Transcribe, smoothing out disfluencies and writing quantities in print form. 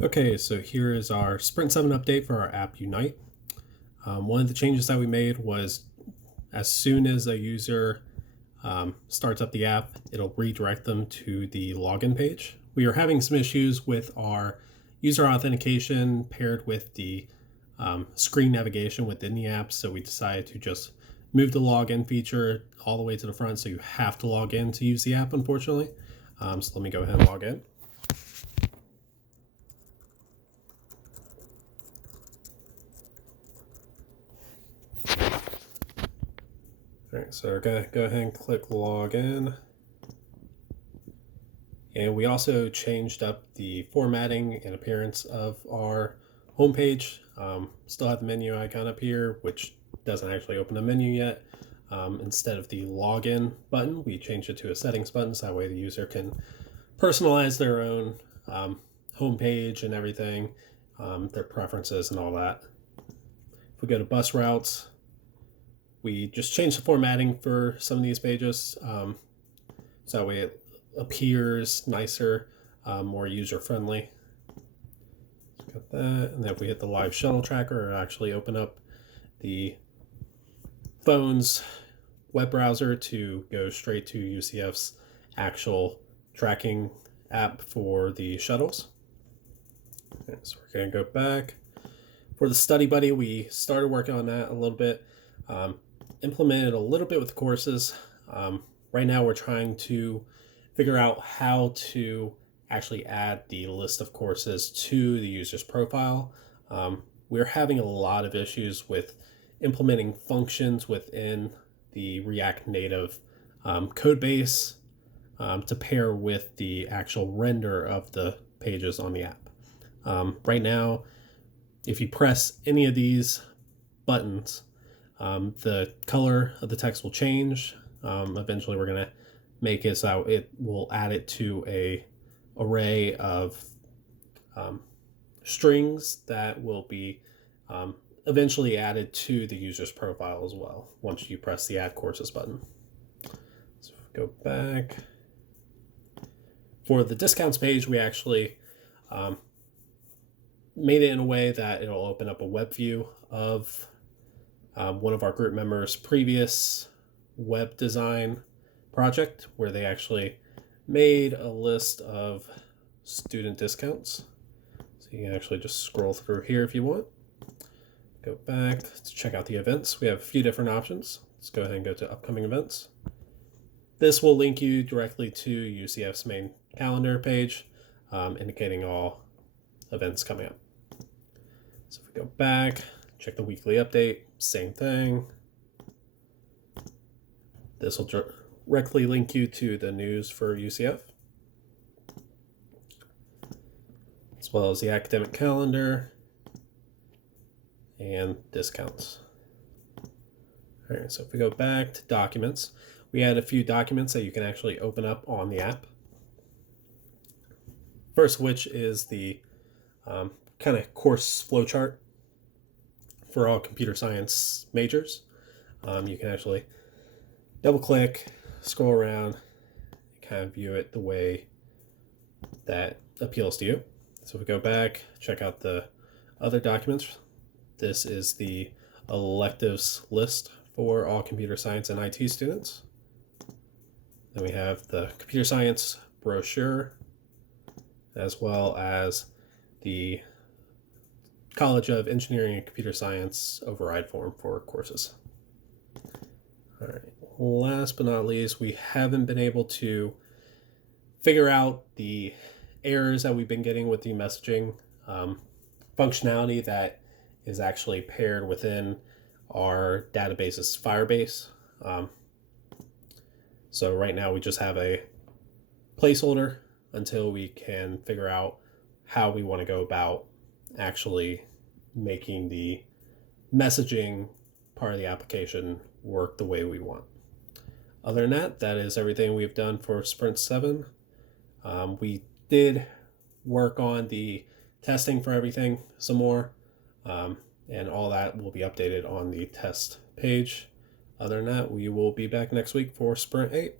Okay, so here is our Sprint 7 update for our app UKnight. One of the changes that we made was as soon as a user starts up the app, it'll redirect them to the login page. We are having some issues with our user authentication paired with the screen navigation within the app, so we decided to just move the login feature all the way to the front, so you have to log in to use the app, unfortunately. So let me go ahead and log in. All right, so we're gonna go ahead and click login. And we also changed up the formatting and appearance of our homepage. Still have the menu icon up here, which doesn't actually open a menu yet. Instead of the login button, we changed it to a settings button, so that way the user can personalize their own homepage and everything, their preferences and all that. If we go to bus routes, we just changed the formatting for some of these pages, so that way it appears nicer, more user-friendly. Got that, and then if we hit the live shuttle tracker, it'll actually open up the phone's web browser to go straight to UCF's actual tracking app for the shuttles. Okay, so we're going to go back. For the study buddy, we started working on that a little bit, implemented a little bit with the courses. Right now we're trying to figure out how to actually add the list of courses to the user's profile. We're having a lot of issues with implementing functions within the React Native code base to pair with the actual render of the pages on the app. Right now, if you press any of these buttons, the color of the text will change. Eventually we're going to make it so it will add it to a array of strings that will be eventually added to the user's profile as well once you press the add courses button. So go back. For the discounts page, we actually made it in a way that it'll open up a web view of one of our group members' previous web design project, where they actually made a list of student discounts. So you can actually just scroll through here if you want. Go back to check out the events. We have a few different options. Let's go ahead and go to upcoming events. This will link you directly to UCF's main calendar page, indicating all events coming up. So if we go back, check the weekly update, same thing. This will directly link you to the news for UCF, as well as the academic calendar and discounts. All right, so if we go back to documents, we had a few documents that you can actually open up on the app. First, which is the kind of course flowchart for all computer science majors. You can actually double click, scroll around, kind of view it the way that appeals to you. So if we go back, check out the other documents. This is the electives list for all computer science and IT students. Then we have the computer science brochure, as well as the College of Engineering and Computer Science override form for courses. All right, last but not least, we haven't been able to figure out the errors that we've been getting with the messaging functionality that is actually paired within our database's Firebase. So right now we just have a placeholder until we can figure out how we want to go about actually making the messaging part of the application work the way we want. Other than that, that is everything we've done for Sprint 7. We did work on the testing for everything some more, and all that will be updated on the test page. Other than that, we will be back next week for Sprint 8.